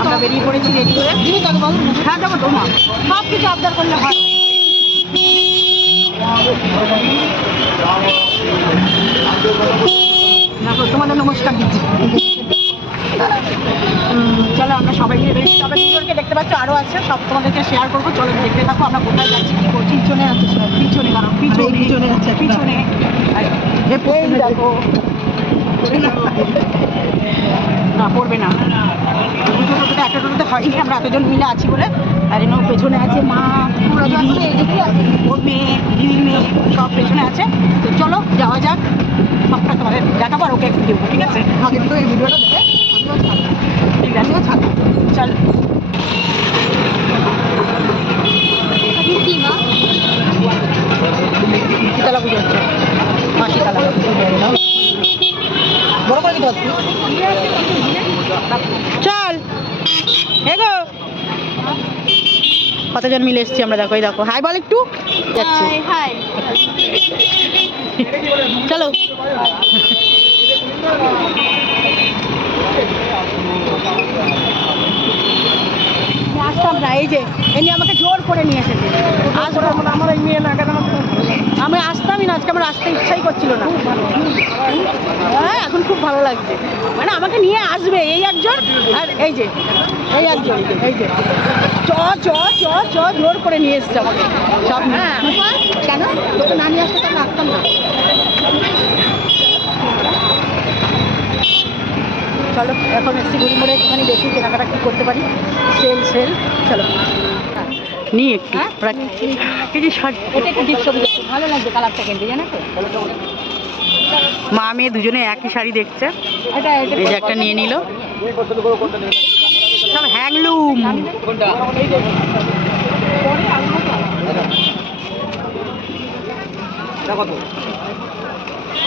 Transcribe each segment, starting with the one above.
আমরা বেরিয়ে পড়েছি রেডি হয়ে হ্যাঁ যাব তো মা সব কিছু আবদার করলে হয়। দেখো তোমাদের নমস্কার দিচ্ছি। চলো আমরা সবাই মিলে বেরিয়েছি তবে দুজনকে দেখতে পাচ্ছ আরও আছে। সব তোমাদেরকে শেয়ার করব। চলো দেখতে থাকো আমরা কোথায় যাচ্ছি কি করছি পিছনে আছে পিছনে পিছনে পিছনে আছে পিছনে। আর এই দেখো না পড়বে না। দুটো টোটোতে একটা টোটোতে হয়নি আমরা এতজন মিলে আছি বলে। আর জন্য পেছনে আছে মা ওর মেয়ে দিদির মেয়ে সব পেছনে আছে। তো চলো যাওয়া যাক। সবটা তোমাদের দেখাবো আর ওকে একটু দেবো ঠিক আছে? আগে তো এই ভিডিওটা দেখে আমিও ছাড়বো ঠিক আছে ছাড়বো চল শীতলা পুজো হচ্ছে মা শীতলা বড় করে দিতে পারছি চল এগো কতজন মিলে এসেছি আমরা দেখো এই দেখো। হাই বল একটু। যাচ্ছি। চলো। আসতাম না এই যে এমনি আমাকে জোর করে নিয়ে এসেছে। আসব আমার এই মেয়ে না কেন আমি আসতামই না আজকে আমার আসতে ইচ্ছাই করছিল না। হ্যাঁ এখন খুব ভালো লাগছে। মানে আমাকে নিয়ে আসবে এই একজন আর এই যে এই একজন এই যে। চ চ চ চ জোর করে নিয়ে এসছে আমাকে। সব হ্যাঁ কেন? তোকে না নিয়ে আসতে তাহলে আসতাম না। চলো এখন এসছি ঘুরি মোড়ে একটুখানি দেখি কেনাকাটা কী করতে পারি। সেল সেল চলো। নি একটু কিছু এটা একটু ডিপ ছবি ভালো লাগছে কালারটা কিনতে জানো তো? মা মেয়ে দুজনে একই শাড়ি দেখছে। এই যে একটা নিয়ে নিল। সব হ্যাংলুম।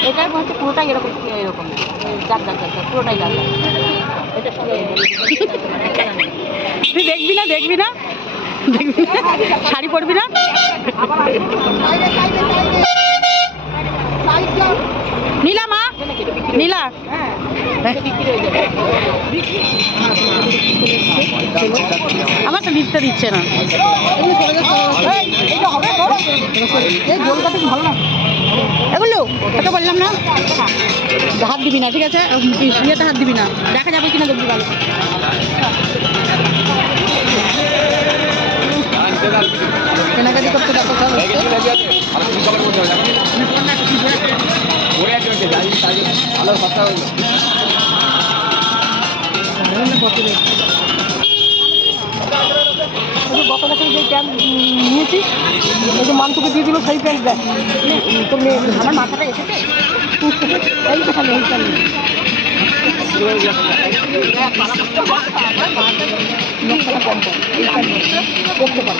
এটার মধ্যে পুরোটাই এরকম এরকম। তুই দেখবি না দেখবি না? শাড়ি পরবি না? নীলা মা নীলা আমার তো নিতে দিচ্ছে না এগুলো কত বললাম না। হাত দিবি না ঠিক আছে? ইয়েতে হাত দিবি না। দেখা যাবে কিনা দেখবি ভালো। কেনাকাটি করতে দেখো সব হচ্ছে। যে গত যে প্যান্ট নিয়েছিস ওই যে মানটুকে দিয়ে দিল সেই প্যান্ট দেখ। তোর মেয়ে আমার মাথাটা এসেছে। এই এইটা নেই নকশাটা কম কম এইটা নেই করতে পারব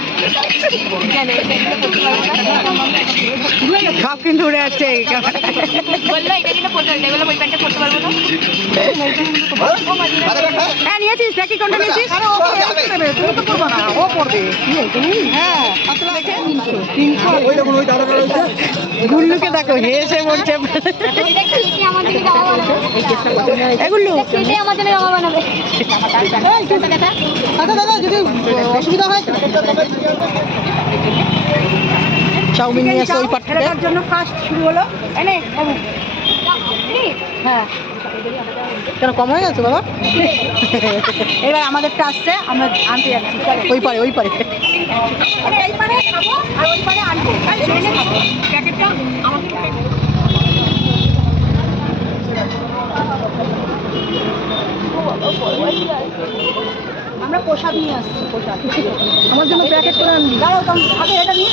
সব কিন্তু উড়ে যাচ্ছে হ্যাঁ? নিয়েছিস দেখি কোনটা নিয়েছিস তুমি তো করব না। ও করবে হ্যাঁ গুল্লুকে দেখো হেসে বলছে। এগুলো দাদা দাদা যদি অসুবিধা হয় চাউমিন নিয়ে আসো ওই পাঠাটার জন্য ফার্স্ট শুরু হলো। এনে হ্যাঁ। কেন কম হয়ে গেছে বাবা? এবার আমাদেরটা আসছে আমরা আনতে যাচ্ছি। ওই পারে ওই পারে। এই পারে খাব আর ওই পারে আনব। প্যাকেটটা আমাকে আমরা প্রসাদ নিয়ে আসছি প্রসাদ। আমার জন্য প্যাকেট করে আনবি। দাঁড়াও তো আগে এটা নিই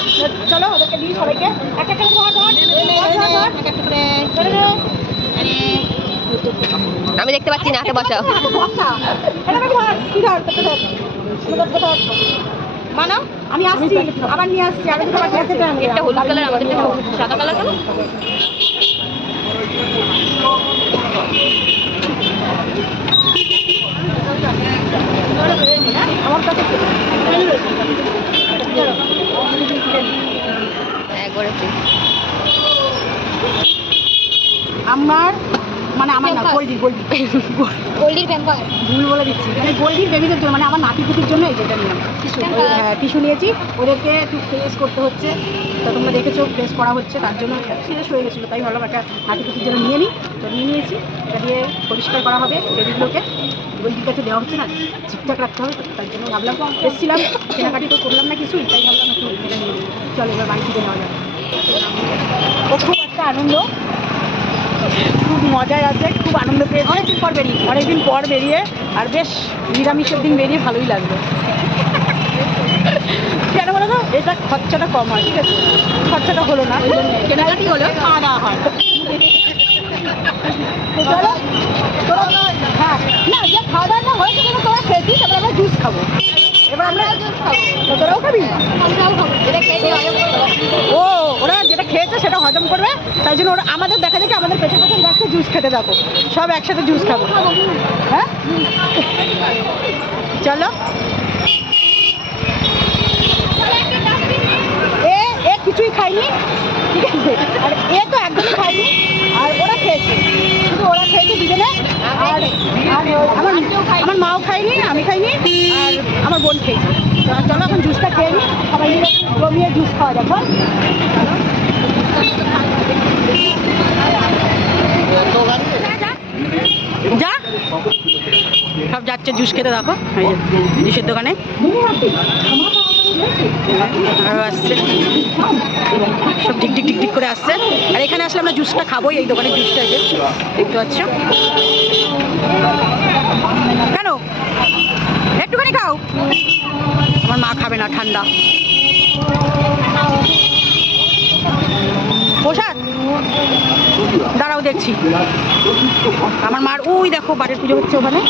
চলো ওদেরকে দিই সবাইকে। এক একটা করে ধর। ধর ধর এক একটা করে ধরে নাও। আমি দেখতে পাচ্ছি না হাতে বসাও। এটা মানো আমি আসছি আবার নিয়ে আসছি আর দুটো বাকি আছে একটা হলুদ কালার আমাদের সাদা কালার কেন আমার কাছে হ্যাঁ করেছি আমার মানে আমার না গোল্ডি গোল্ডি গোল্ডির প্যাম্পার ভুল বলে দিচ্ছি। মানে গোল্ডির বেবিদের জন্য মানে আমার নাতি পুতির জন্য এই যেটা নিলাম। হ্যাঁ টিস্যু নিয়েছি। ওদেরকে একটু ফ্রেশ করতে হচ্ছে। তো তোমরা দেখেছ ফ্রেশ করা হচ্ছে। তার জন্য সিরিয়াস হয়ে গেছিল। তাই ভাবলাম একটা নাতি পুতির জন্য নিয়ে নিই তো নিয়ে নিয়েছি। এটা দিয়ে পরিষ্কার করা হবে বেবিগুলোকে গোল্ডির কাছে দেওয়া হচ্ছে না। ঠিকঠাক রাখতে হবে। তার জন্য ভাবলাম এসেছিলাম। কেনাকাটি তো করলাম না কিছুই তাই ভাবলাম একটু এটা নিয়ে চলো এবার বাড়ি থেকে নেওয়া যাবে খুব একটা আনন্দ। খুব মজায় আছে খুব আনন্দ পেয়েছে। অনেকদিন পর বেরিয়ে অনেকদিন পর বেরিয়ে আর বেশ নিরামিষের দিন বেরিয়ে ভালোই লাগল। কেন বলো তো এটা খরচাটা কম হয় ঠিক আছে? খরচাটা হলো না। কেনাকাটি হলো? খাওয়া দাওয়া হয়। হ্যাঁ। না যে খাওয়া দাওয়া না হয়েছে কেন তোরা খেয়েছিস এবার আমরা জুস খাব। এবার আমরা তোরাও খাবি। ও ওরা যেটা খেয়েছে সেটা হজম করবে। তাই জন্য ওরা আমাদের দেখা দেখে আমাদের পেছন পেছন যাচ্ছে জুস খেতে দেখো সব একসাথে জুস খাব। হ্যাঁ? চলো। এ এ কিছুই খায়নি ঠিক আছে? আর এ তো একদমই খায়নি আর ওরা খেয়েছে। শুধু ওরা খেয়েছে দুজনে। আমার আমার মাও খাইনি আমি খাইনি আর আমার বোন খেয়েছি। চলো এখন জুসটা খেয়ে নিই সবাই মিলে জমিয়ে জুস খাওয়া যাক যা। সব যাচ্ছে, জুস খেতে দেখো। জুসের দোকানে। আরও আসছে। সব টিক টিক টিক টিক করে আসছে। আর এখানে আসলে আমরা জুসটা খাবোই, এই দোকানের জুসটা যে, দেখতে পাচ্ছ? কেন? একটুখানি খাও। আমার মা খাবে না, ঠান্ডা। প্রসাদ? দাঁড়াও, দেখছি। আমার মার ওই দেখো, বাড়ির পুজো হচ্ছে ওখানে।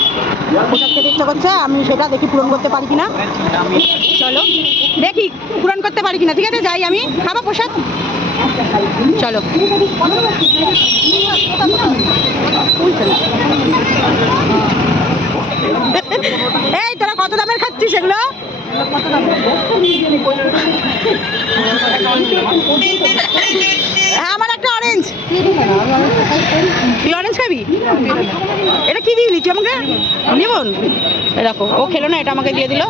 প্রসাদ খেতে ইচ্ছা করছে, আমি সেটা দেখি পূরণ করতে পারি কিনা। চলো, দেখি, পূরণ করতে পারি কিনা। ঠিক আছে, যাই আমি। খাব প্রসাদ? চলো। এই, তোরা কত দামের খাচ্ছিস এগুলো? হ্যাঁ আমার একটা অরেঞ্জ তুই অরেঞ্জ খাবি? এটা কি দিলি তুই আমাকে? নিবন দেখো, ও খেলো না, এটা আমাকে দিয়ে দিল।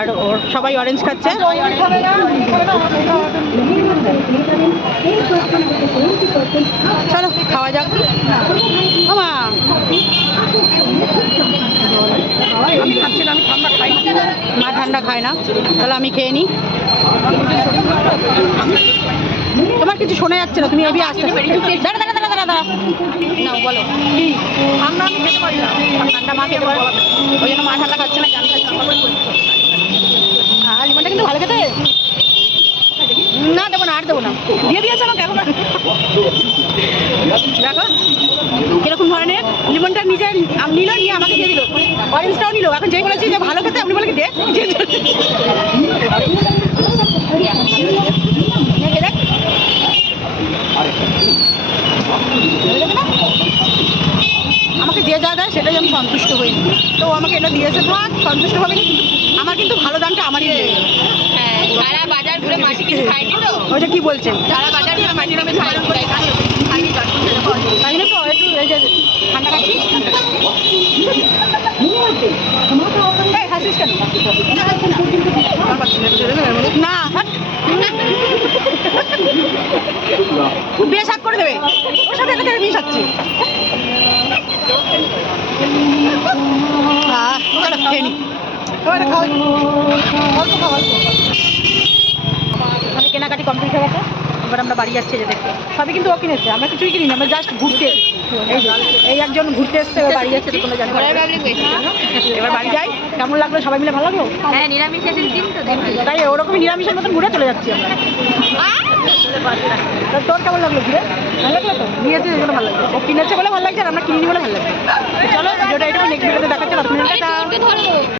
আর ওর সবাই অরেঞ্জ খাচ্ছে। চলো, খাওয়া যাক। মামা আমি খাচ্ছি না আমি ঠান্ডা খাই মা খায় না। তাহলে আমি খেয়ে নিই। তোমার কিছু শোনা যাচ্ছে না, তুমি এবি আসতে দাঁড়া দাঁড়া দাঁড়া দাঁড়া না বলো। কি? ঠান্ডা আমি খেতে পারি না। ঠান্ডা মা খেতে ওই জন্য মা ঠান্ডা খাচ্ছে না, জান খাচ্ছি কিন্তু ভালো খেতে? না, দেবো না, আর দেবো না। দিয়ে দিয়েছে আমাকে, এখন। দেখো? কীরকম ধরনের? লিমনটা নিজে নিল নিয়ে আমাকে দিয়ে দিল। অরেঞ্জটাও নিল। এখন যেই বলেছি যে ভালো খেতে আপনি বলে দে? আমাকে যে যা দেয় সেটাই আমি সন্তুষ্ট হই। তো আমাকে এটা দিয়েছে থাক সন্তুষ্ট হবে কিন্তু আমার কিন্তু ভালো দামটা আমারই হ্যাঁ সারা বাজার ঘুরে মাসি কিছু খাইনি তো? ওইটা কি বলছেন? সারা বাজার ঘুরে মাসি নামে খাইনি তাই না তো একটু এই যে ঠান্ডা খাচ্ছি এই, হাসিস কেন? করে কেনাকাটি কমপ্লিট হয়ে গেছে। এবার আমরা বাড়ি যাচ্ছি যে দেখতে। সবই কিন্তু ও কিনেছে আমরা কিছুই কিনি আমরা জাস্ট ঘুরতে এসেছি। এই একজন ঘুরতে এসছে এবার বাড়ি যাচ্ছে কোনো জানি এবার বাড়ি যাই কেমন লাগল? সবাই মিলে ভালো লাগল? হ্যাঁ দিন তো তাই ওরকমই নিরামিষের মতন ঘুরে চলে যাচ্ছি আমরা। তা তোর কেমন লাগল ঘুরে? ভালো লাগল তো? নিয়েছে জন্য ভালো লাগল। ও কিনেছে বলে ভালো লাগছে আর আমরা কিনিনি বলে ভালো লাগছে। চলো ভিডিওটা এটা নেক্সট ভিডিওতে দেখাচ্ছে